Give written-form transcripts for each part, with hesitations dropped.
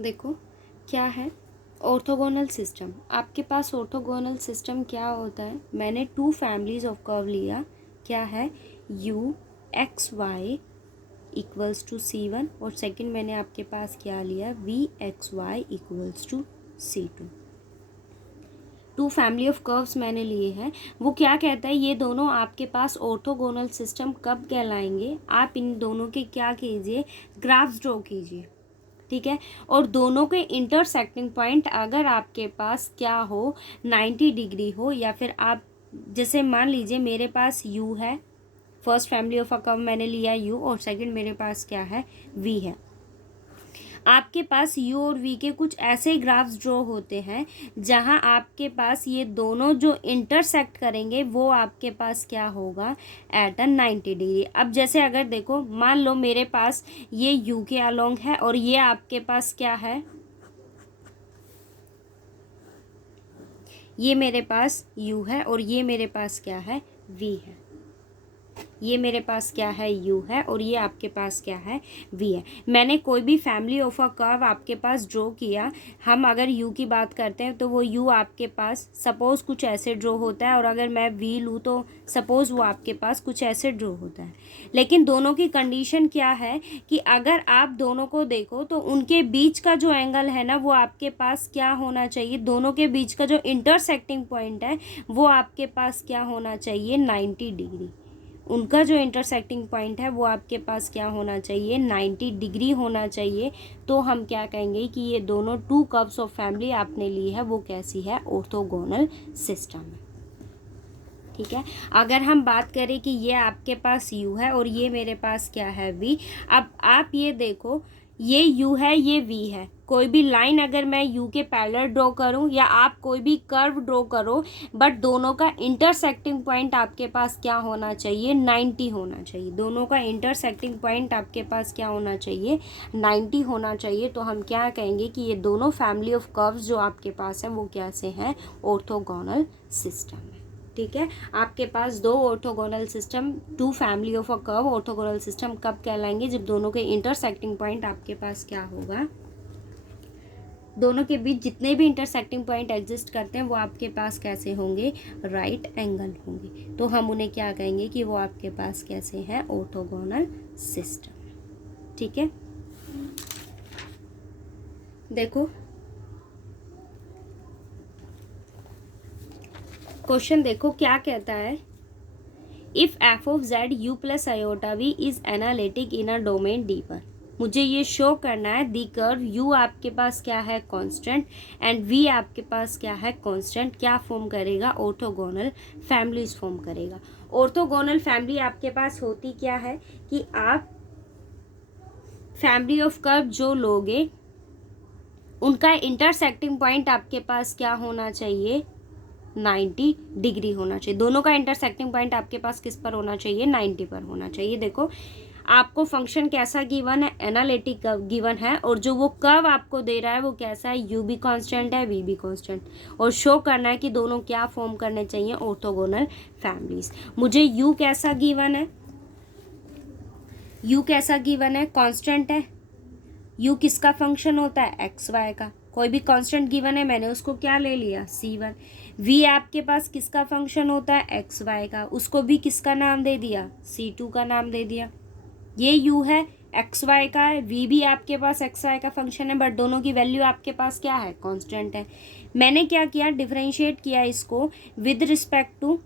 देखो क्या है ऑर्थोगोनल सिस्टम। आपके पास ऑर्थोगोनल सिस्टम क्या होता है? मैंने टू फैमिलीज ऑफ कर्व लिया। क्या है? You x Y equals to C1 और सेकंड मैंने आपके पास क्या लिया? V X Y equals to C2। Two family of curves मैंने लिए हैं। वो क्या कहता है, ये दोनों आपके पास ऑर्थोगोनल सिस्टम कब कहलाएंगे? आप इन दोनों के क्या कीजिए, ग्राफ्स ड्रॉ कीजिए, ठीक है। और दोनों के इंटरसेक्टिंग पॉइंट अगर आपके पास क्या हो, 90 डिग्री हो, या फिर आप जैसे मान लीजिए मेरे पास u है, first family of a curve मैंने लिया u और सेकंड मेरे पास क्या है, v है। आपके पास u और v के कुछ ऐसे ग्राफ्स ड्रॉ होते हैं जहां आपके पास ये दोनों जो इंटरसेक्ट करेंगे वो आपके पास क्या होगा, एट अ 90 डिग्री। अब जैसे अगर देखो, मान लो मेरे पास ये u के अलोंग है और ये आपके पास क्या है, ये मेरे पास u है और ये मेरे पास क्या है, v है। ये मेरे पास क्या है, u है और ये आपके पास क्या है, v है। मैंने कोई भी फैमिली ऑफ अ कर्व आपके पास ड्रॉ किया, हम अगर u की बात करते हैं तो वो u आपके पास सपोज़ कुछ ऐसे ड्रॉ होता है, और अगर मैं v लूँ तो सपोज़ वो आपके पास कुछ ऐसे ड्रॉ होता है। लेकिन दोनों की कंडीशन क्या है कि अगर आप दोनों को देखो तो उनके बीच का जो एंगल है ना, वो आपके पास क्या होना चाहिए, दोनों के बीच का जो इंटरसेक्टिंग पॉइंट है वो आपके पास क्या होना चाहिए, 90 डिग्री। उनका जो इंटरसेक्टिंग पॉइंट है वो आपके पास क्या होना चाहिए, 90 डिग्री होना चाहिए। तो हम क्या कहेंगे कि ये दोनों टू कर्व्स ऑफ फैमिली आपने ली है वो कैसी है, ऑर्थोगोनल सिस्टम है, ठीक है। अगर हम बात करें कि ये आपके पास u है और ये मेरे पास क्या है, v। अब आप ये देखो, ये u है, ये v है। कोई भी लाइन अगर मैं u के पैरेलल ड्रॉ करूं या आप कोई भी कर्व ड्रॉ करो, बट दोनों का इंटरसेक्टिंग पॉइंट आपके पास क्या होना चाहिए, 90 होना चाहिए। दोनों का इंटरसेक्टिंग पॉइंट आपके पास क्या होना चाहिए, 90 होना चाहिए। तो हम क्या कहेंगे कि ये दोनों फैमिली ऑफ कर्व्स जो आपके पास है वो कैसे हैं, ऑर्थोगोनल सिस्टम है, ठीक है। आपके पास दो orthogonal system, two family of a curve orthogonal system कब कहलाएंगे, जब दोनों के इंटरसेक्टिंग पॉइंट आपके पास क्या होगा, दोनों के बीच जितने भी इंटरसेक्टिंग पॉइंट एग्जिस्ट करते हैं वो आपके पास कैसे होंगे, राइट एंगल होंगे। तो हम उन्हें क्या कहेंगे कि वो आपके पास कैसे हैं, ऑर्थोगोनल सिस्टम, ठीक है। देखो क्वेश्चन देखो क्या कहता है, if F of Z you plus iota V is analytic in a domain D पर। मुझे ये शो करना है दी कर्व यू आपके पास क्या है, कांस्टेंट, एंड वी आपके पास क्या है, कांस्टेंट। क्या फॉर्म करेगा, ऑर्थोगोनल फैमिलीज फॉर्म करेगा। ऑर्थोगोनल फैमिली आपके पास होती क्या है कि आप फैमिली ऑफ कर्व जो लोगे उनका इंटरसेक्टिंग पॉइंट आपके पास क्या होना चाहिए, 90 डिग्री होना चाहिए। दोनों का इंटरसेक्टिंग पॉइंट आपके पास किस पर होना चाहिए, 90 पर होना चाहिए। देखो आपको फंक्शन कैसा गिवन है, एनालिटिक गिवन है, और जो वो कर्व आपको दे रहा है वो कैसा है, u भी कांस्टेंट है, v भी कांस्टेंट, और शो करना है कि दोनों क्या फॉर्म करने चाहिए, ऑर्थोगोनल फैमिलीज। मुझे u कैसा गिवन है, u कैसा गिवन है, कांस्टेंट है। u किसका फंक्शन होता है, एक्स वाई का। कोई भी कांस्टेंट गिवन है, मैंने उसको क्या ले लिया, c1। v आपके पास किसका फंक्शन होता है, एक्स वाई का, उसको भी किसका नाम दे दिया, c2 का नाम दे दिया। ये u है, एक्स वाई का है, v भी आपके पास एक्स वाई का फंक्शन है, बट दोनों की वैल्यू आपके पास क्या है, कांस्टेंट है। मैंने क्या किया, डिफरेंशिएट किया इसको with respect to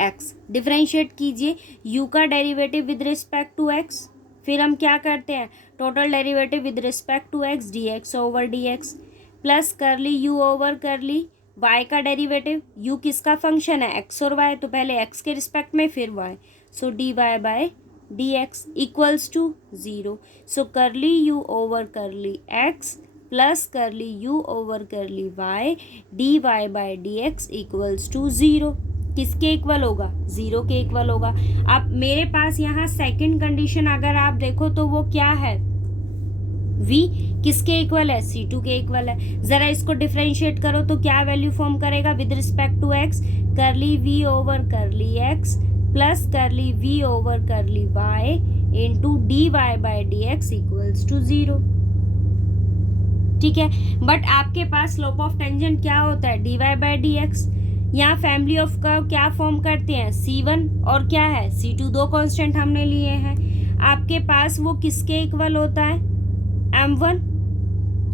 x। Differentiate कीजिए, u का derivative with respect to x, फिर हम क्या करते हैं, total derivative with respect to x dx over dx, plus curly u over curly y का डेरिवेटिव। u किसका फंक्शन है, x और y, तो पहले x के रिस्पेक्ट में फिर y, so dy by dx equals to 0। So curly u over curly x plus curly u over curly y dy by dx equals to 0। किसके equal होगा, 0 के इक्वल होगा। अब मेरे पास यहाँ सेकंड कंडीशन अगर आप देखो तो वो क्या है, v किसके इक्वल है, c2 के इक्वल है। जरा इसको डिफरेंशिएट करो तो क्या वैल्यू फॉर्म करेगा, with respect to x curly v over curly x plus curly v over curly y into dy by dx equals to 0। ठीक है। बट आपके पास स्लोप ऑफ टेंजेंट क्या होता है, dy/dx। यहाँ फैमिली ऑफ कर्व क्या form करते हैं, c1 और क्या है c2, दो कांस्टेंट हमने लिए हैं। आपके पास वो किसके इक्वल होता है, m1,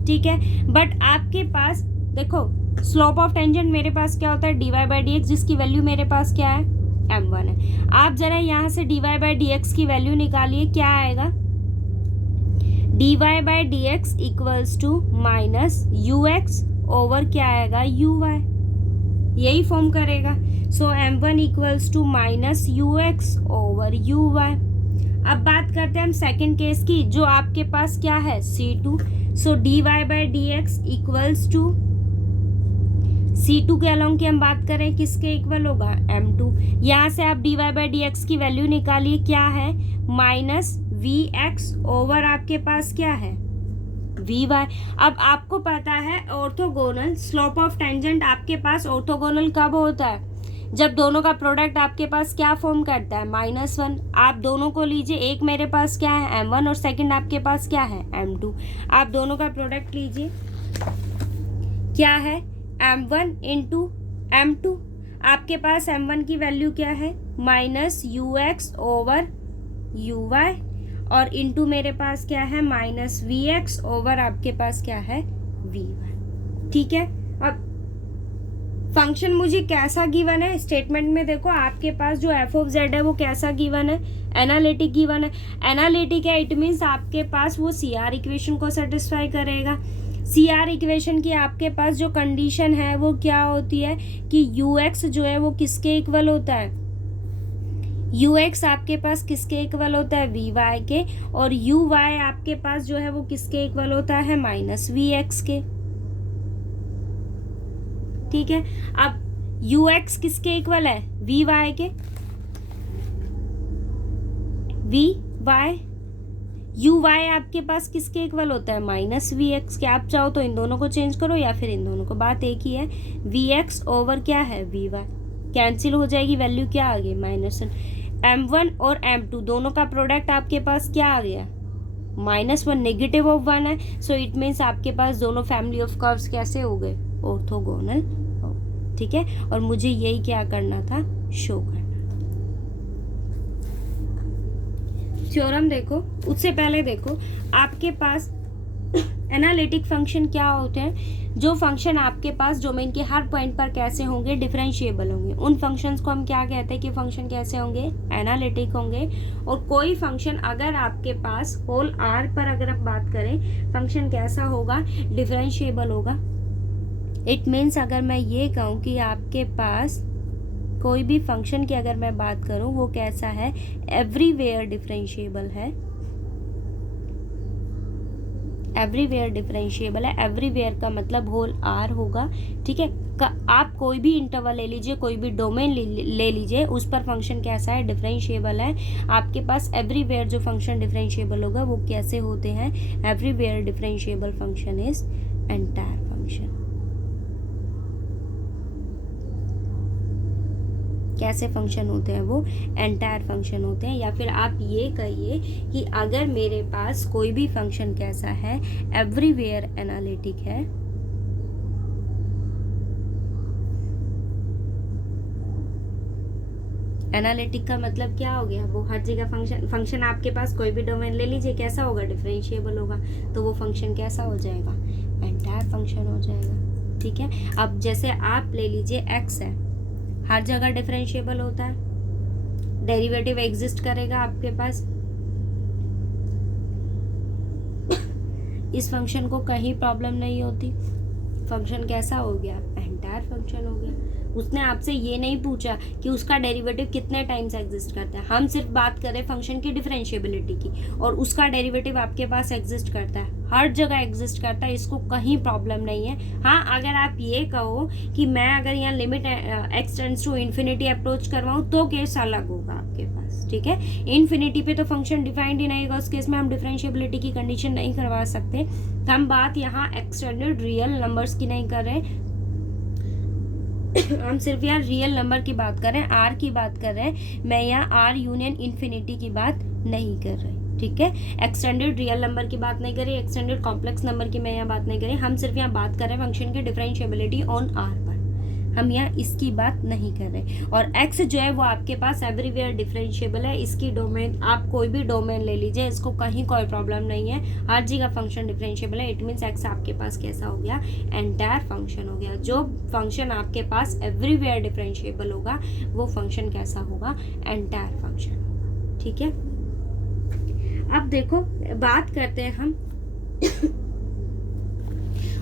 ठीक है। बट आपके पास देखो स्लोप ऑफ टेंजेंट मेरे पास क्या होता है, dy/dx, जिसकी वैल्यू मेरे पास क्या है, m1 है। आप जरा यहाँ से dy/dx की वैल्यू निकालिए, क्या आएगा, dy/dx equals to minus ux over क्या आएगा, uy, यही फॉर्म करेगा। So m1 equals to minus ux over uy। अब बात करते हैं हम सेकंड केस की, जो आपके पास क्या है, c2। So dy/dx equals to c2 के अलोंग की हम बात करें किसके इक्वल होगा, m2। यहाँ से आप dy/dx की वैल्यू निकालिए, क्या है, माइनस vx ओवर आपके पास क्या है, vy। अब आपको पता है ऑर्थोगोनल स्लोप ऑफ टेंजेंट आपके पास ऑर्थोगोनल कब होता है, जब दोनों का प्रोडक्ट आपके पास क्या फॉर्म करता है, -1। आप दोनों को लीजिए, एक मेरे पास क्या है m1 और सेकंड आपके पास क्या है m2। आप दोनों का प्रोडक्ट लीजिए, क्या है m1 इंटू m2। आपके पास m1 की वैल्यू क्या है, माइनस ux ओवर uy और इंटू मेरे पास क्या है, माइनस vx ओवर आपके पास क्या है, vy, ठीक है। अब फंक्शन मुझे कैसा गिवन है, स्टेटमेंट में देखो आपके पास जो f ऑफ z है वो कैसा गिवन है, एनालिटिक गिवन है। एनालिटिक है, इट मीन्स आपके पास वो CR इक्वेशन को सेटिस्फाई करेगा। CR इक्वेशन की आपके पास जो कंडीशन है वो क्या होती है कि ux जो है वो किसके इक्वल होता है, ux आपके पास किसके इक्वल होता है, vy के, और uy आपके पास जो है वो किसके इक्वल होता है, माइनस vx के, ठीक है। अब ux किसके इक्वल है, vy के, vy, uy आपके पास किसके इक्वल होता है, माइनस vx के। आप चाहो तो इन दोनों को चेंज करो या फिर इन दोनों को, बात एक ही है, vx ओवर क्या है, vy, कैंसिल हो जाएगी, वैल्यू क्या आ गई, -1। m1 और m2 दोनों का प्रोडक्ट आपके पास क्या आ गया, -1, नेगेटिव ऑफ 1 है। सो इट मीन्स आपके पास दोनों फैमिली ऑफ कर्व्स कैसे हो गए, ऑर्थोगोनल, ठीक है। और मुझे यही क्या करना था, शो करना। थ्योरम देखो, उससे पहले देखो आपके पास एनालिटिक फंक्शन क्या होते हैं, जो फंक्शन आपके पास डोमेन के हर पॉइंट पर कैसे होंगे, डिफरेंशिएबल होंगे। उन फंक्शंस को हम क्या कहते हैं कि फंक्शन कैसे होंगे, एनालिटिक होंगे। और कोई फंक्शन अगर आपके पास होल आर पर अगर आप बात करें, फंक्शन कैसा होगा, डिफरेंशिएबल होगा। इट मीन्स अगर मैं ये कहूँ कि आपके पास कोई भी फंक्शन की अगर मैं बात करूँ वो कैसा है, एवरीवेयर डिफरेंशिएबल है, एवरीवेयर डिफरेंशिएबल है। एवरीवेयर का मतलब होल आर होगा, ठीक है। आप कोई भी इंटरवल ले लीजिए, कोई भी डोमेन ले लीजिए, उस पर फंक्शन कैसा है, डिफरेंशिएबल है। आपके पास एवरीवेयर जो फंक्शन डिफरेंशिएबल होगा वो कैसे होते हैं, everywhere differentiable function is entire function. कैसे फंक्शन होते हैं वो, एंटायर फंक्शन होते हैं। या फिर आप ये कहिए कि अगर मेरे पास कोई भी फंक्शन कैसा है, एवरीवेयर एनालिटिक है, एनालिटिक का मतलब क्या हो गया, वो हर जगह फंक्शन आपके पास कोई भी डोमेन ले लीजिए, कैसा होगा, डिफरेंशिएबल होगा। तो वो फंक्शन कैसा हो जाएगा, एंटायर फंक्शन हो जाएगा, ठीक है। अब जैसे आप ले लीजिए x है, हर जगह डिफरेंशिएबल होता है, डेरिवेटिव एग्जिस्ट करेगा आपके पास। इस फंक्शन को कहीं प्रॉब्लम नहीं होती, फंक्शन कैसा हो गया, एंटायर फंक्शन हो गया। उसने आपसे ये नहीं पूछा कि उसका डेरिवेटिव कितने टाइम्स एग्जिस्ट करता है, हम सिर्फ बात करें फंक्शन की डिफरेंशिएबिलिटी की, और उसका डेरिवेटिव आपके पास एग्जिस्ट करता है, हर जगह एग्जिस्ट करता है, इसको कहीं प्रॉब्लम नहीं है। हाँ, अगर आप ये कहो कि मैं अगर यहाँ limit x tends to infinity approach करवाऊँ तो केस अलग होगा आपके पास, ठीक है। इन्फिनिटी पे तो फंक्शन डिफाइंड ही नहीं होगा, उस केस में हम डिफरेंशिएबिलिटी की कंडीशन नहीं करवा सकते। हम बात यहाँ एक्सटेंडेड रियल नंबर्स की नहीं कर रहे, हम सिर्फ यहाँ रियल नंबर की बात कर रहे हैं, आर की बात कर रहे हैं। मैं यहाँ आर यूनियन इन्फिनिटी की बात नहीं कर रही, ठीक है। एक्सटेंडेड रियल नंबर की बात नहीं करी, एक्सटेंडेड कॉम्प्लेक्स नंबर की मैं यहाँ बात नहीं करी, हम सिर्फ यहाँ बात कर रहे हैं फंक्शन की डिफरेंशिएबिलिटी ऑन आर पर, हम यहाँ इसकी बात नहीं कर रहे। और x जो है वो आपके पास एवरीवेयर डिफरेंशिएबल है, इसकी डोमेन आप कोई भी डोमेन ले लीजिए, इसको कहीं कोई प्रॉब्लम नहीं है, हर जगह फंक्शन डिफरेंशिएबल है। इट मीन्स x आपके पास कैसा हो गया, एंटायर फंक्शन हो गया। जो फंक्शन आपके पास एवरीवेयर डिफरेंशिएबल होगा वो फंक्शन कैसा होगा, एंटायर फंक्शन होगा। ठीक है, अब देखो बात करते हैं हम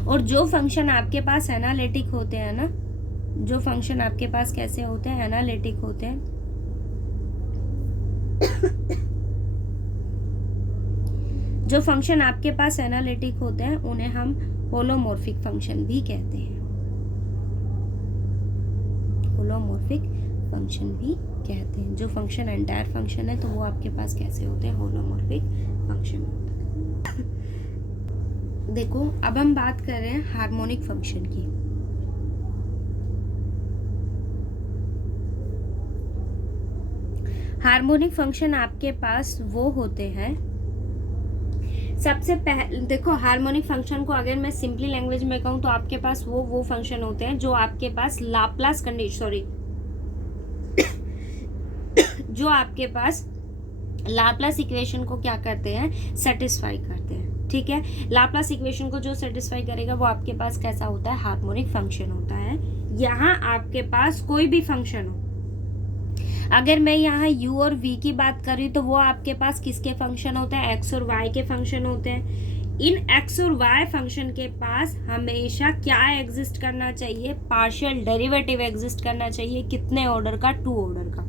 और जो फंक्शन आपके पास एनालिटिक होते हैं ना, जो फंक्शन आपके पास कैसे होते हैं, एनालिटिक होते हैं, जो फंक्शन आपके पास एनालिटिक होते हैं उन्हें हम होलोमॉर्फिक फंक्शन भी कहते हैं, होलोमॉर्फिक फंक्शन भी कहते हैं। जो फंक्शन एंटायर फंक्शन है तो वो आपके पास कैसे होते हैं, होलोमॉर्फिक फंक्शन होता है। देखो अब हम बात कर रहे हैं हार्मोनिक फंक्शन की। हार्मोनिक फंक्शन आपके पास वो होते हैं, सबसे पहले देखो हार्मोनिक फंक्शन को अगर मैं सिंपली लैंग्वेज में कहूँ तो आपके पास वो फंक्शन होते हैं जो आपके पास लाप्लास कंडीशन, सॉरी जो आपके पास लाप्लास इक्वेशन को क्या करते हैं, सेटिस्फाई करते हैं। ठीक है, लाप्लास इक्वेशन को जो सेटिस्फाई करेगा वो आपके पास कैसा होता है, हार्मोनिक फंक्शन होता है। यहाँ आपके पास कोई भी फंक्शन हो, अगर मैं यहाँ u और v की बात कर रही हूँ तो वो आपके पास किसके फंक्शन होते हैं, x और y के फंक्शन होते हैं। इन x और y फंक्शन के पास हमेशा क्या एग्जिस्ट करना चाहिए, पार्शियल डेरिवेटिव एग्जिस्ट करना चाहिए। कितने ऑर्डर का, 2 ऑर्डर का।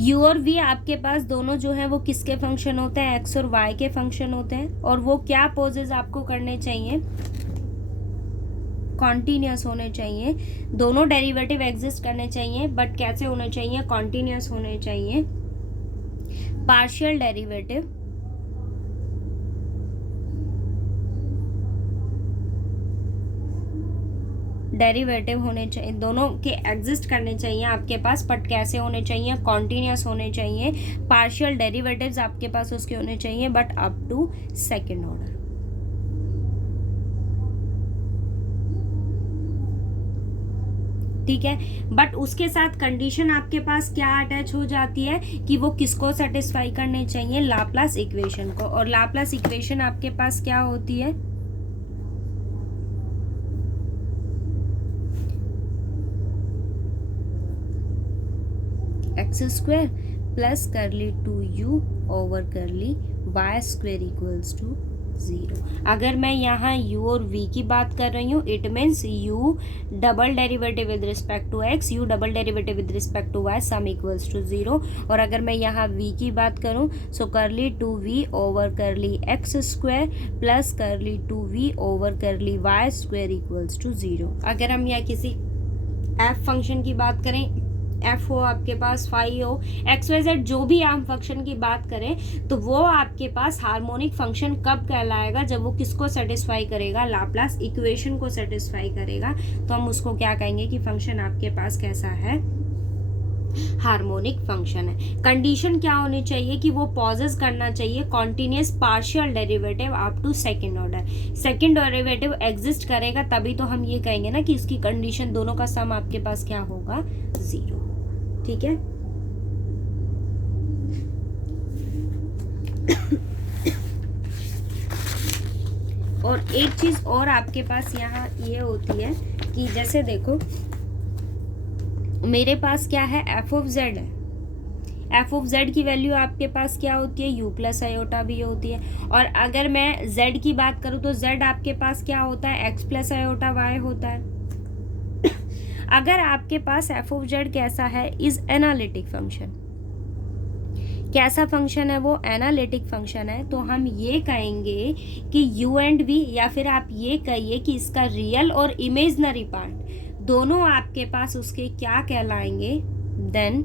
u और v आपके पास दोनों जो है वो किसके फंक्शन होते हैं, x और y के फंक्शन होते हैं। और वो क्या पोजेस आपको करने चाहिए, कॉन्टिन्यूस होने चाहिए। दोनों डेरिवेटिव एग्जिस्ट करने चाहिए, बट कैसे होने चाहिए, कॉन्टिन्यूस होने चाहिए। पार्शियल डेरिवेटिव होने चाहिए, दोनों के एग्जिस्ट करने चाहिए आपके पास, बट कैसे होने चाहिए, कॉन्टिन्यूस होने चाहिए। पार्शियल डेरिवेटिव्स आपके पास उसके होने चाहिए, but up to second order. ठीक है, बट उसके साथ कंडीशन आपके पास क्या अटैच हो जाती है कि वो किसको सेटिस्फाई करने चाहिए, लाप्लास इक्वेशन को। और लाप्लास इक्वेशन आपके पास क्या होती है, एक्स स्क्वायर प्लस करली 2u over curly y square equals to 0। अगर मैं यहाँ u और v की बात कर रही हूँ, it means u double derivative with respect to x, u double derivative with respect to y, sum equals to 0। और अगर मैं यहाँ v की बात करूँ, सो करली 2v over curly x square plus करली 2v over curly y square equals to 0। अगर हम यहाँ किसी f फंक्शन की बात करें, f हो आपके पास, फाई हो, एक्स वाई जेड जो भी हम फंक्शन की बात करें, तो वो आपके पास हार्मोनिक फंक्शन कब कहलाएगा, जब वो किसको सेटिस्फाई करेगा, लाप्लास इक्वेशन को सेटिस्फाई करेगा। तो हम उसको क्या कहेंगे कि फंक्शन आपके पास कैसा है, हार्मोनिक फंक्शन है। कंडीशन क्या होनी चाहिए कि वो पॉजेस करना चाहिए continuous partial derivative up to second order. Second derivative exist करेगा तभी तो हम ये कहेंगे ना कि इसकी कंडीशन दोनों का सम आपके पास क्या होगा, 0। ठीक है, और एक चीज और आपके पास यहाँ ये होती है कि जैसे देखो मेरे पास क्या है, एफ ऑफ जेड है। एफ ऑफ जेड की वैल्यू आपके पास क्या होती है, यू प्लस आयोटा भी होती है। और अगर मैं जेड की बात करूँ तो जेड आपके पास क्या होता है, एक्स प्लस आयोटा वाई होता है। अगर आपके पास एफ ऑफ जेड कैसा है, इज एनालिटिक फंक्शन, कैसा फंक्शन है वो, एनालिटिक फंक्शन है, तो हम ये कहेंगे कि u एंड v, या फिर आप ये कहिए कि इसका रियल और इमेजनरी पार्ट दोनों आपके पास उसके क्या कहलाएंगे, then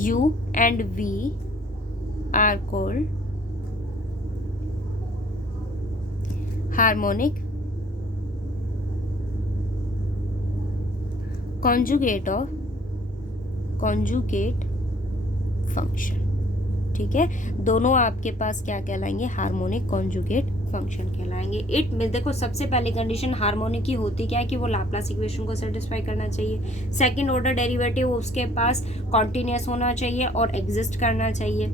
u and v are called harmonic conjugate of conjugate function. ठीक है, दोनों आपके पास क्या कहलाएंगे, हार्मोनिक कॉन्जुगेट फंक्शन कहलाएंगे। इट में देखो सबसे पहली कंडीशन हार्मोनिक की होती क्या है कि वो लाप्लास इक्वेशन को सेटिस्फाई करना चाहिए। सेकंड ऑर्डर डेरिवेटिव उसके पास कॉन्टिन्यूस होना चाहिए और एग्जिस्ट करना चाहिए।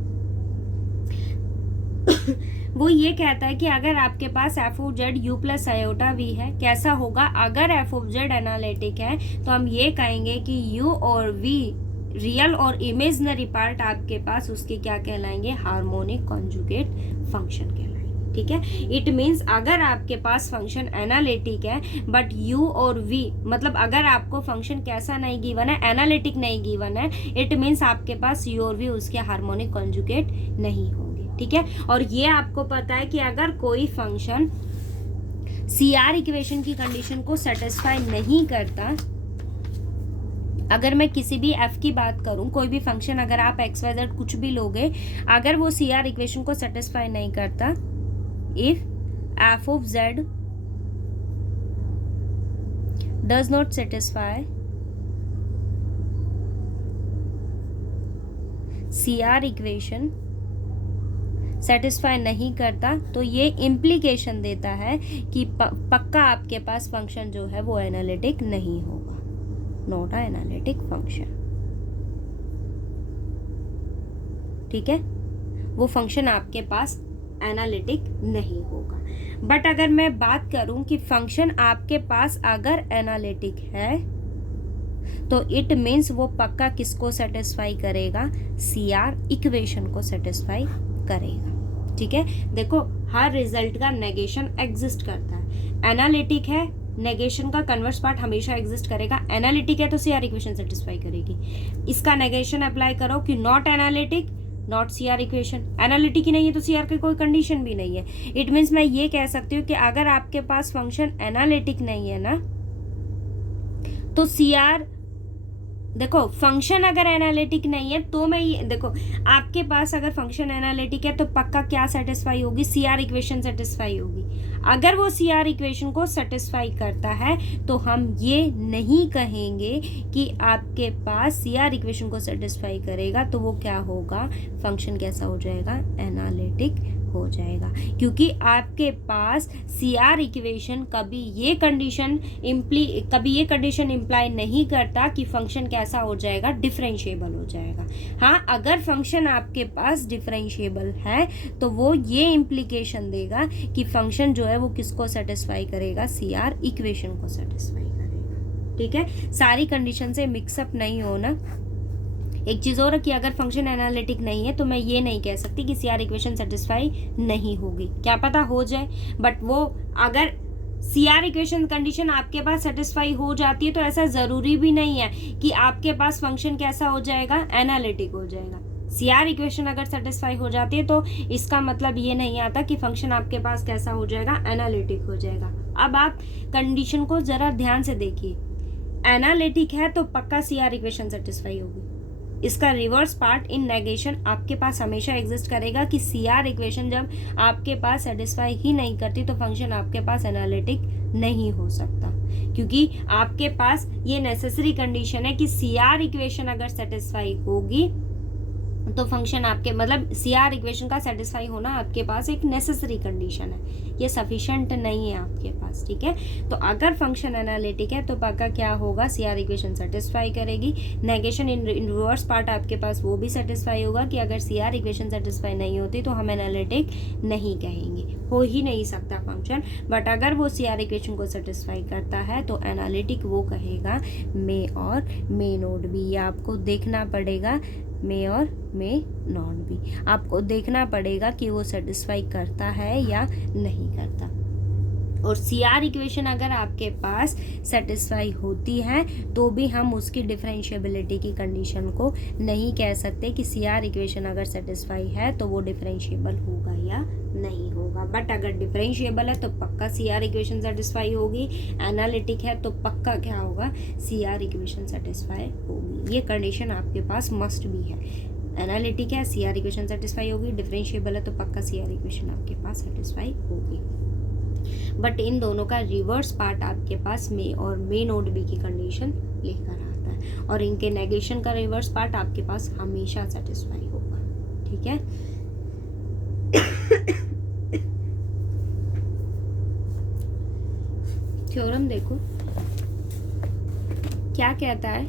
वो ये कहता है कि अगर आपके पास f of Z you plus iota v है, कैसा होगा, अगर एफ ऑफ जेड एनालिटिक है तो हम ये कहेंगे कि यू और वी रियल और इमेजनरी पार्ट आपके पास उसके क्या कहलाएंगे, हार्मोनिक कॉन्जुगेट फंक्शन कहलाएंगे। ठीक है, इट मीन्स अगर आपके पास फंक्शन एनालिटिक है बट यू और वी, मतलब अगर आपको फंक्शन कैसा नहीं गिवन है, एनालिटिक नहीं गिवन है, इट मीन्स आपके पास यू और वी उसके हार्मोनिक कॉन्जुगेट नहीं होंगे। ठीक है, और ये आपको पता है कि अगर कोई फंक्शन CR इक्वेशन की कंडीशन को सेटिस्फाई नहीं करता, अगर मैं किसी भी f की बात करूं, कोई भी फंक्शन अगर आप XYZ कुछ भी लोगे, अगर वो CR इक्वेशन को सेटिस्फाई नहीं करता, if f of z does not satisfy CR equation satisfy नहीं करता, तो ये इम्प्लीकेशन देता है कि पक्का आपके पास फंक्शन जो है वो एनालिटिक नहीं होगा, नॉट अ एनालिटिक फंक्शन। ठीक है, वो फंक्शन आपके पास एनालिटिक नहीं होगा। बट अगर मैं बात करूं कि फंक्शन आपके पास अगर एनालिटिक है तो इट मीन्स वो पक्का किसको सेटिस्फाई करेगा, CR इक्वेशन को सेटिस्फाई करेगा। ठीक है, देखो हर रिजल्ट का नेगेशन एग्जिस्ट करता है। एनालिटिक है, नेगेशन का कन्वर्स पार्ट हमेशा एग्जिस्ट करेगा। एनालिटिक है तो CR इक्वेशन सेटिस्फाई करेगी। इसका नेगेशन अप्लाई करो कि not analytic, not CR equation. Analytic ही नहीं है तो CR की कोई कंडीशन भी नहीं है। इट मीन्स मैं ये कह सकती हूँ कि अगर आपके पास फंक्शन एनालिटिक नहीं है ना, तो CR, देखो फंक्शन अगर एनालिटिक नहीं है तो मैं ये देखो, आपके पास अगर फंक्शन एनालिटिक है तो पक्का क्या सेटिस्फाई होगी, CR इक्वेशन सेटिस्फाई होगी। अगर वो CR इक्वेशन को सेटिस्फाई करता है तो हम ये नहीं कहेंगे कि आपके पास CR इक्वेशन को सेटिस्फाई करेगा तो वो क्या होगा, फंक्शन कैसा हो जाएगा, एनालिटिक हो जाएगा। क्योंकि आपके पास CR इक्वेशन कभी ये कंडीशन इम्प्लाई नहीं करता कि फंक्शन कैसा हो जाएगा, डिफरेंशिएबल हो जाएगा। हाँ, अगर फंक्शन आपके पास डिफरेंशिएबल है तो वो ये इम्प्लीकेशन देगा कि फंक्शन जो है वो किसको सेटिस्फाई करेगा, CR इक्वेशन को सेटिस्फाई करेगा। ठीक है, सारी कंडीशन से मिक्सअप नहीं होना। एक चीज़ और कि अगर फंक्शन एनालिटिक नहीं है तो मैं ये नहीं कह सकती कि CR इक्वेशन सेटिस्फाई नहीं होगी, क्या पता हो जाए। बट वो अगर CR इक्वेशन कंडीशन आपके पास सेटिस्फाई हो जाती है तो ऐसा ज़रूरी भी नहीं है कि आपके पास फंक्शन कैसा हो जाएगा, एनालिटिक हो जाएगा। CR इक्वेशन अगर सेटिस्फाई हो जाती है तो इसका मतलब ये नहीं आता कि फंक्शन आपके पास कैसा हो जाएगा, एनालिटिक हो जाएगा। अब आप कंडीशन को ज़रा ध्यान से देखिए, एनालिटिक है तो पक्का CR इक्वेशन सेटिस्फाई होगी। इसका रिवर्स पार्ट इन नेगेशन आपके पास हमेशा एग्जिस्ट करेगा कि CR इक्वेशन जब आपके पास सेटिस्फाई ही नहीं करती तो फंक्शन आपके पास एनालिटिक नहीं हो सकता, क्योंकि आपके पास ये नेसेसरी कंडीशन है कि CR इक्वेशन अगर सेटिस्फाई होगी तो फंक्शन आपके, मतलब CR इक्वेशन का सेटिस्फाई होना आपके पास एक नेसेसरी कंडीशन है, ये सफिशिएंट नहीं है आपके पास। ठीक है, तो अगर फंक्शन एनालिटिक है तो पक्का क्या होगा, CR इक्वेशन सेटिस्फाई करेगी। नेगेशन इन रिवर्स पार्ट आपके पास वो भी सेटिस्फाई होगा कि अगर CR इक्वेशन सेटिस्फाई नहीं होती तो हम एनालिटिक नहीं कहेंगे, हो ही नहीं सकता फंक्शन। बट अगर वो CR इक्वेशन को सेटिस्फाई करता है तो एनालिटिक वो कहेगा मे और मे नोट बी। ये आपको देखना पड़ेगा, मे और मे नॉट बी आपको देखना पड़ेगा कि वो सेटिस्फाई करता है या नहीं करता। और CR इक्वेशन अगर आपके पास सेटिस्फाई होती है तो भी हम उसकी डिफरेंशिएबिलिटी की कंडीशन को नहीं कह सकते कि CR इक्वेशन अगर सेटिस्फाई है तो वो डिफरेंशिएबल होगा या नहीं होगा। बट अगर डिफरेंशिएबल है तो पक्का CR इक्वेशन सेटिस्फाई होगी, एनालिटिक है तो पक्का क्या होगा, CR इक्वेशन सेटिस्फाई होगी। ये कंडीशन आपके पास मस्ट भी है। एनालिटिक है, CR इक्वेशन सेटिस्फाई होगी, डिफरेंशिएबल है तो पक्का CR इक्वेशन आपके पास सेटिस्फाई होगी। बट इन दोनों का रिवर्स पार्ट आपके पास मे और मे नोट बी की कंडीशन लेकर आता है। और इनके नेगेशन का रिवर्स पार्ट आपके पास हमेशा सेटिस्फाई होगा। ठीक है, थ्योरम देखो क्या कहता है।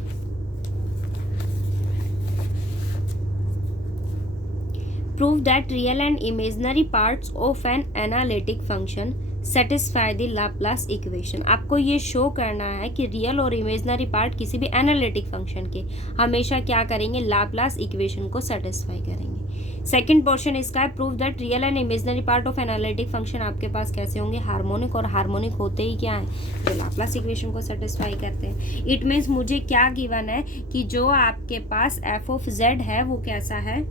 Prove that real and imaginary parts of an analytic function satisfy the Laplace equation. आपको ये शो करना है कि रियल और इमेजिनरी पार्ट किसी भी एनालिटिक फंक्शन के हमेशा क्या करेंगे, लाप्लास इक्वेशन को सेटिस्फाई करेंगे। सेकंड पोर्शन इसका है, prove that real and imaginary part of analytic function आपके पास कैसे होंगे, हार्मोनिक, और हार्मोनिक होते ही क्या है, जो लाप्लास इक्वेशन को सेटिस्फाई करते हैं। इट मीन्स मुझे क्या गिवन है कि जो आपके पास एफ ऑफ जेड है वो कैसा है,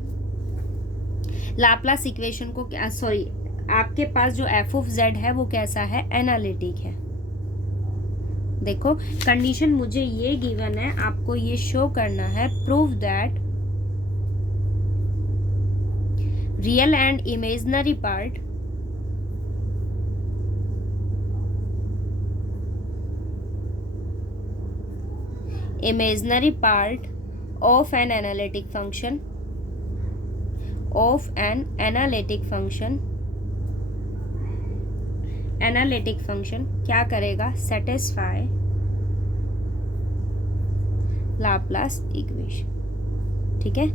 लाप्लास इक्वेशन को क्या, सॉरी, आपके पास जो एफ ऑफ जेड है वो कैसा है, एनालिटिक है। देखो कंडीशन मुझे ये गिवन है, आपको ये शो करना है, prove that real and imaginary part of an analytic function analytic function क्या करेगा, सेटिस्फाई लाप्लास इक्वेशन। ठीक है,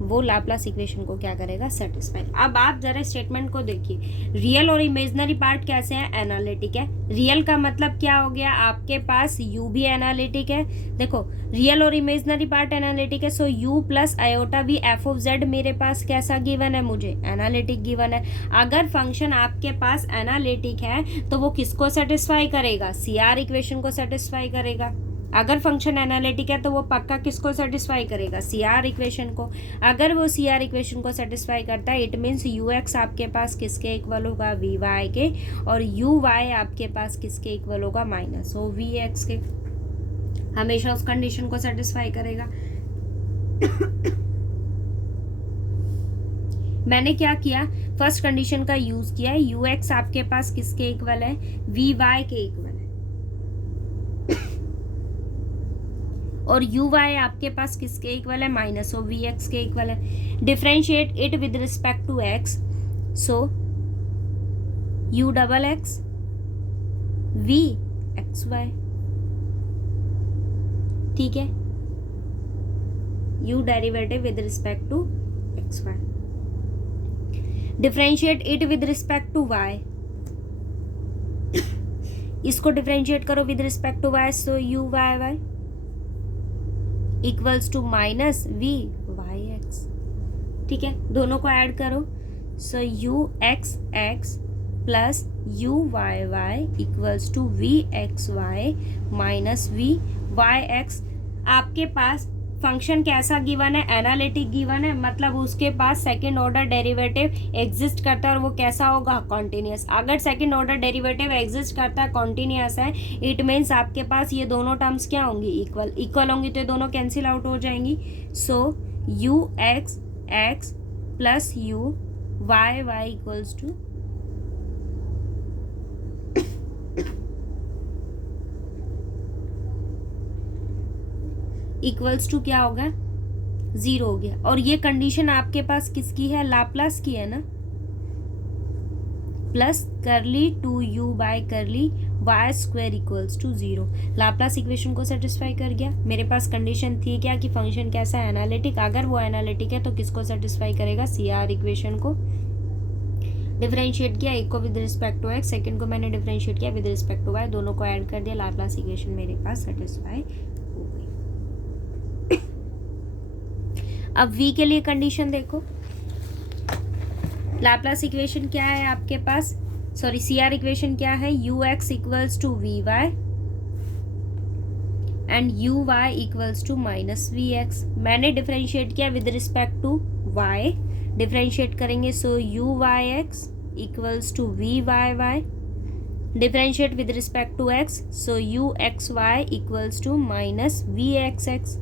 वो लाप्लास इक्वेशन को क्या करेगा, सेटिस्फाई। अब आप जरा स्टेटमेंट को देखिए, रियल और इमेजिनरी पार्ट कैसे हैं, एनालिटिक है। रियल का मतलब क्या हो गया, आपके पास यू भी एनालिटिक है। देखो रियल और इमेजिनरी पार्ट एनालिटिक है, सो यू प्लस आयोटा भी एफ ऑफ जेड मेरे पास कैसा गिवन है, मुझे एनालिटिक गिवन है। अगर फंक्शन आपके पास एनालिटिक है तो वो किसको सेटिस्फाई करेगा, सी आर इक्वेशन को सेटिस्फाई करेगा। अगर फंक्शन एनालिटिक है तो वो पक्का किसको सेटिस्फाई करेगा, सी आर इक्वेशन को। अगर वो सी आर इक्वेशन को सेटिस्फाई करता है, इट मीन्स यू एक्स आपके पास किसके इक्वल होगा, वी वाई के, और यू वाई आपके पास किसके इक्वल होगा, माइनस हो वी एक्स के। हमेशा उस कंडीशन को सेटिस्फाई करेगा। मैंने क्या किया, फर्स्ट कंडीशन का यूज किया है, यू एक्स आपके पास किसके इक्वल है, वी वाई के इक्वल है, और यू वाई आपके पास किसके इक्वल है, माइनस ऑफ वी एक्स के इक्वल है। Differentiate it with respect to x, so U double X V X Y. ठीक है, U derivative with respect to X Y. Differentiate it with respect to Y, इसको differentiate करो with respect to Y, so you Y Y equals to minus V Y X. ठीक है, दोनों को add करो, so you X X plus U Y Y equals to V X Y minus V Y X. आपके पास function कैसा given है, analytic given है, मतलब उसके पास सेकंड ऑर्डर डेरिवेटिव एग्जिस्ट करता है और वो कैसा होगा, कॉन्टिन्यूस। अगर सेकंड ऑर्डर डेरिवेटिव एग्जिस्ट करता है, कॉन्टिन्यूस है, इट मीन्स आपके पास ये दोनों टर्म्स क्या होंगी, इक्वल होंगी, तो ये दोनों कैंसिल आउट हो जाएंगी। So you X X plus U Y Y equals to क्या होगा, 0 हो गया। और ये कंडीशन आपके पास किसकी है, लाप्लास की है ना, प्लस करली 2u by curly Y square equals to 0। Laplace equation को सेटिस्फाई कर गया। मेरे पास कंडीशन थी क्या कि फंक्शन कैसा है, एनालिटिक। अगर वो एनालिटिक है तो किसको सेटिस्फाई करेगा, सी आर इक्वेशन को। डिफरेंशिएट किया, एक को with respect to X, second को मैंने डिफरेंशिएट किया विद रिस्पेक्ट टू वाई, दोनों को ऐड कर दिया, लाप्लास इक्वेशन मेरे पास सेटिस्फाई हो गई। अब v के लिए कंडीशन देखो, लाप्लास इक्वेशन क्या है आपके पास, सॉरी सी आर इक्वेशन क्या है, you x equals to v y and u y equals to minus v x. मैंने डिफरेंशिएट किया with respect to y, differentiate करेंगे, so you Y x equals to v y y, differentiate with respect to x, so you x Y equals to minus v x x.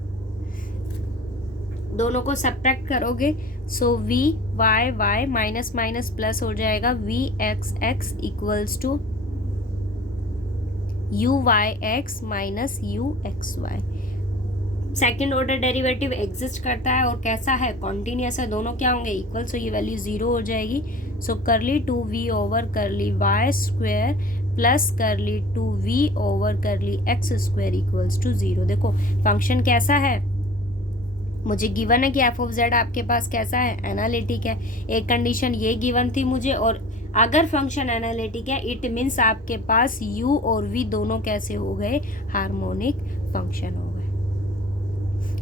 दोनों को subtract करोगे, so v y y minus minus plus हो जाएगा, V x X equals to U Y X minus U x Y. Second order derivative exist करता है और कैसा है, कॉन्टिन्यूस है, दोनों क्या होंगे, इक्वल, सो ये वैल्यू 0 हो जाएगी। सो करली 2v ओवर करली वाई स्क्वायर प्लस करली 2v ओवर करली एक्स स्क्वायर इक्वल्स टू 0। देखो फंक्शन कैसा है, मुझे गिवन है कि एफ ऑफ जेड आपके पास कैसा है, एनालिटिक है। एक कंडीशन ये गिवन थी मुझे, और अगर फंक्शन एनालिटिक है इट मीन्स आपके पास u और v दोनों कैसे हो गए, हार्मोनिक फंक्शन हो गए।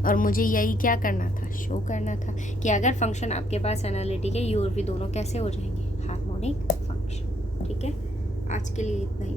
और मुझे यही क्या करना था, शो करना था कि अगर फंक्शन आपके पास एनालिटिक है u और v दोनों कैसे हो जाएंगे, हार्मोनिक फंक्शन। ठीक है, आज के लिए इतना ही।